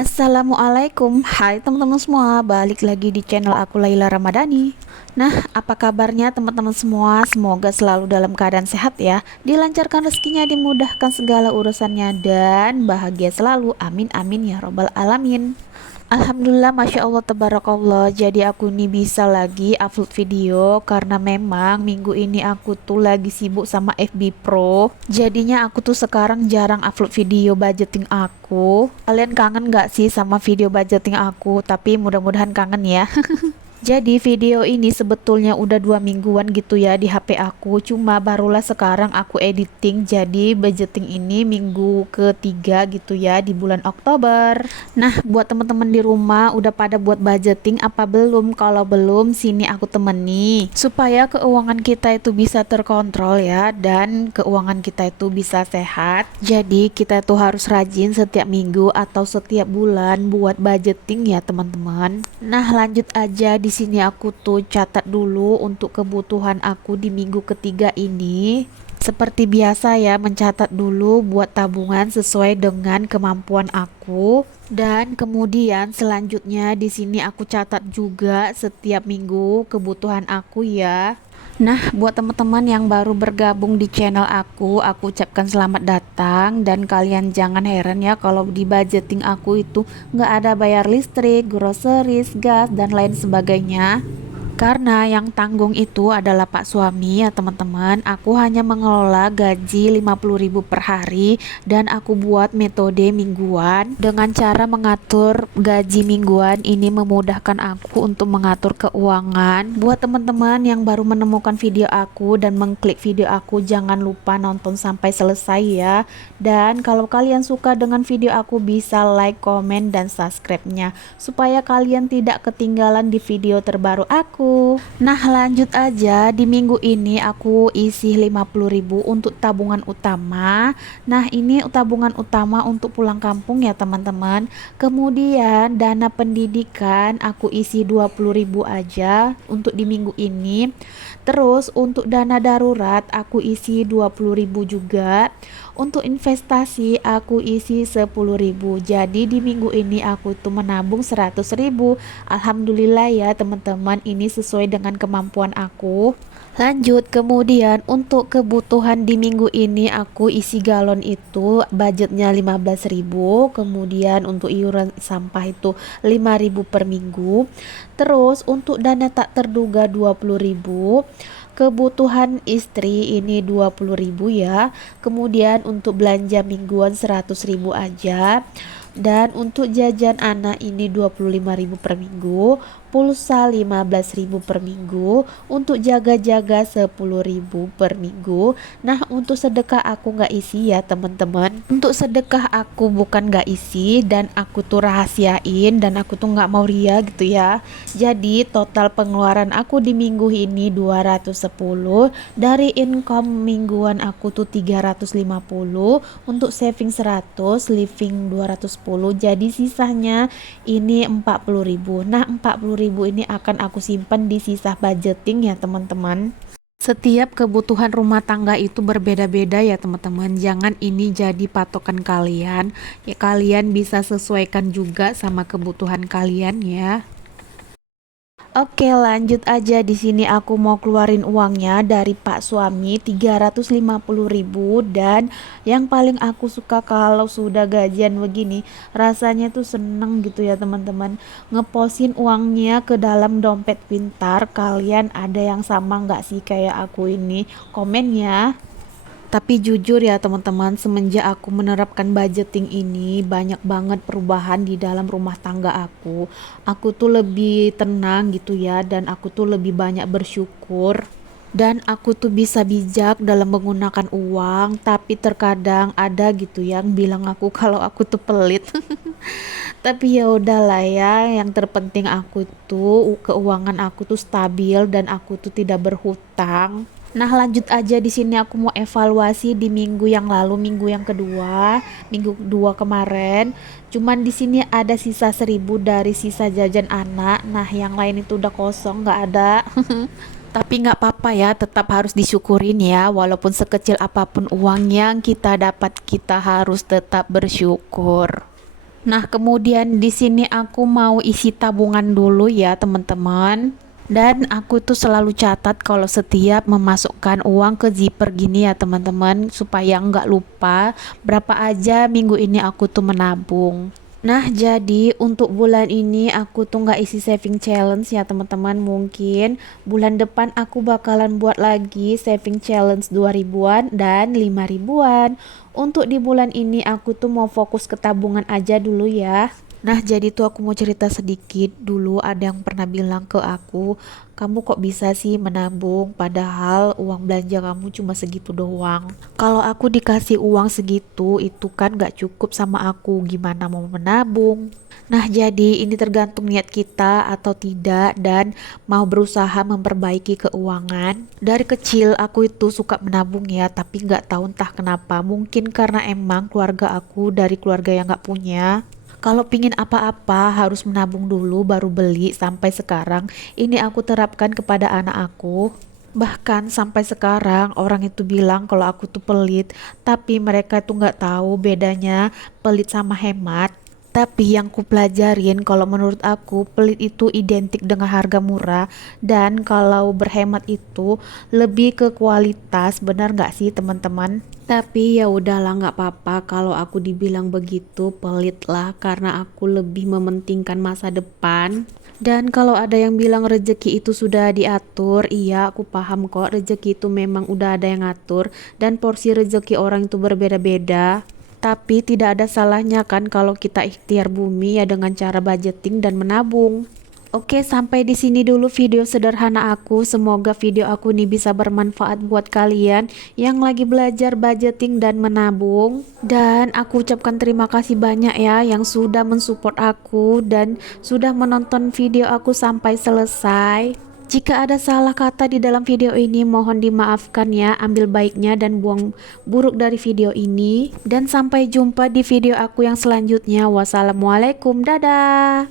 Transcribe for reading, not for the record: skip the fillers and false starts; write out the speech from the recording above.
Assalamualaikum, hai teman-teman semua, balik lagi di channel aku Laila Ramadhani. Nah, apa kabarnya teman-teman semua? Semoga selalu dalam keadaan sehat ya, dilancarkan rezekinya, dimudahkan segala urusannya, dan bahagia selalu. Amin amin ya robbal alamin. Alhamdulillah, Masya Allah, Tabarakallah. Jadi aku ini bisa lagi upload video karena memang minggu ini aku tuh lagi sibuk sama FB Pro. Jadinya aku tuh sekarang jarang upload video budgeting aku. Kalian kangen gak sih sama video budgeting aku? Tapi mudah-mudahan kangen ya. Jadi video ini sebetulnya udah 2 mingguan gitu ya di HP aku, cuma barulah sekarang aku editing, jadi budgeting ini minggu ketiga gitu ya di bulan Oktober. Nah, buat teman-teman di rumah udah pada buat budgeting apa belum? Kalau belum, sini aku temani supaya keuangan kita itu bisa terkontrol ya, dan keuangan kita itu bisa sehat. Jadi kita tuh harus rajin setiap minggu atau setiap bulan buat budgeting ya teman-teman. Nah, lanjut aja. Di sini aku tuh catat dulu untuk kebutuhan aku di minggu ketiga ini. Seperti biasa ya, mencatat dulu buat tabungan sesuai dengan kemampuan aku. Dan kemudian selanjutnya di sini aku catat juga setiap minggu kebutuhan aku ya. Nah, buat teman-teman yang baru bergabung di channel aku ucapkan selamat datang, dan kalian jangan heran ya kalau di budgeting aku itu nggak ada bayar listrik, groceries, gas, dan lain sebagainya. Karena yang tanggung itu adalah Pak suami ya teman-teman. Aku hanya mengelola gaji 50.000 per hari, dan aku buat metode mingguan. Dengan cara mengatur gaji mingguan ini memudahkan aku untuk mengatur keuangan. Buat teman-teman yang baru menemukan video aku dan mengklik video aku, jangan lupa nonton sampai selesai ya. Dan kalau kalian suka dengan video aku, bisa like, komen, dan subscribe-nya supaya kalian tidak ketinggalan di video terbaru aku. Nah, lanjut aja. Di minggu ini aku isi 50.000 untuk tabungan utama. Nah, ini tabungan utama untuk pulang kampung ya teman-teman. Kemudian dana pendidikan aku isi 20.000 aja untuk di minggu ini. Terus untuk dana darurat aku isi 20.000 juga. Untuk investasi aku isi 10.000. Jadi di minggu ini aku tuh menabung 100.000. Alhamdulillah ya teman-teman, ini sesuai dengan kemampuan aku. Lanjut, kemudian untuk kebutuhan di minggu ini aku isi galon itu budgetnya 15.000. Kemudian untuk iuran sampah itu 5.000 per minggu. Terus untuk dana tak terduga 20.000. Kebutuhan istri ini 20.000 ya. Kemudian untuk belanja mingguan 100.000 aja. Dan untuk jajan anak ini 25.000 per minggu, pulsa 15.000 per minggu, untuk jaga-jaga 10.000 per minggu. Nah, untuk sedekah aku nggak isi ya teman-teman. Untuk sedekah aku bukan nggak isi, dan aku tuh rahasiain, dan aku tuh nggak mau ria gitu ya. Jadi total pengeluaran aku di minggu ini 210, dari income mingguan aku tuh 350, untuk saving 100, living 210, jadi sisanya ini 40.000. Nah, 40.000 ini akan aku simpan di sisa budgeting ya teman-teman. Setiap kebutuhan rumah tangga itu berbeda-beda ya teman-teman. Jangan ini jadi patokan kalian. Ya, kalian bisa sesuaikan juga sama kebutuhan kalian ya. Oke, lanjut aja. Di sini aku mau keluarin uangnya dari Pak suami 350.000, dan yang paling aku suka kalau sudah gajian begini, rasanya tuh seneng gitu ya teman-teman. Ngeposin uangnya ke dalam dompet pintar. Kalian ada yang sama nggak sih kayak aku ini? Komen ya. Tapi jujur ya teman-teman, semenjak aku menerapkan budgeting ini, banyak banget perubahan di dalam rumah tangga aku. Aku tuh lebih tenang gitu ya, dan aku tuh lebih banyak bersyukur. Dan aku tuh bisa bijak dalam menggunakan uang, tapi terkadang ada gitu yang bilang aku kalau aku tuh pelit. Tapi ya udahlah ya, yang terpenting aku tuh keuangan aku tuh stabil, dan aku tuh tidak berhutang. Nah, lanjut aja. Di sini aku mau evaluasi di minggu yang lalu, minggu yang kedua, minggu kedua kemarin. Cuman di sini ada sisa 1.000 dari sisa jajan anak. Nah, yang lain itu udah kosong, nggak ada. Tapi nggak apa-apa ya, tetap harus disyukurin ya. Walaupun sekecil apapun uang yang kita dapat, kita harus tetap bersyukur. Nah, kemudian di sini aku mau isi tabungan dulu ya, teman-teman. Dan aku tuh selalu catat kalau setiap memasukkan uang ke zipper gini ya, teman-teman, supaya nggak lupa berapa aja minggu ini aku tuh menabung. Nah, jadi untuk bulan ini aku tuh nggak isi saving challenge ya, teman-teman. Mungkin bulan depan aku bakalan buat lagi saving challenge 2000-an dan 5000-an. Untuk di bulan ini aku tuh mau fokus ke tabungan aja dulu ya. Nah, jadi tuh aku mau cerita sedikit. Dulu ada yang pernah bilang ke aku, kamu kok bisa sih menabung padahal uang belanja kamu cuma segitu doang. Kalau aku dikasih uang segitu, itu kan gak cukup sama aku, gimana mau menabung? Nah, jadi ini tergantung niat kita atau tidak dan mau berusaha memperbaiki keuangan. Dari kecil aku itu suka menabung ya, tapi nggak tahu entah kenapa. Mungkin karena emang keluarga aku dari keluarga yang nggak punya. Kalau pingin apa-apa harus menabung dulu baru beli. Sampai sekarang ini aku terapkan kepada anak aku. Bahkan sampai sekarang orang itu bilang kalau aku tuh pelit, tapi mereka tuh nggak tahu bedanya pelit sama hemat. Tapi yang ku pelajarin kalau menurut aku pelit itu identik dengan harga murah dan kalau berhemat itu lebih ke kualitas. Benar nggak sih teman-teman? Tapi ya udahlah, nggak apa-apa kalau aku dibilang begitu, pelit lah karena aku lebih mementingkan masa depan. Dan kalau ada yang bilang rezeki itu sudah diatur, iya aku paham kok, rezeki itu memang udah ada yang ngatur dan porsi rezeki orang itu berbeda-beda. Tapi tidak ada salahnya kan kalau kita ikhtiar bumi ya dengan cara budgeting dan menabung. Oke, sampai di sini dulu video sederhana aku. Semoga video aku ini bisa bermanfaat buat kalian yang lagi belajar budgeting dan menabung. Dan aku ucapkan terima kasih banyak ya yang sudah mensupport aku dan sudah menonton video aku sampai selesai. Jika ada salah kata di dalam video ini, mohon dimaafkan ya, ambil baiknya dan buang buruk dari video ini. Dan sampai jumpa di video aku yang selanjutnya. Wassalamualaikum, dadah.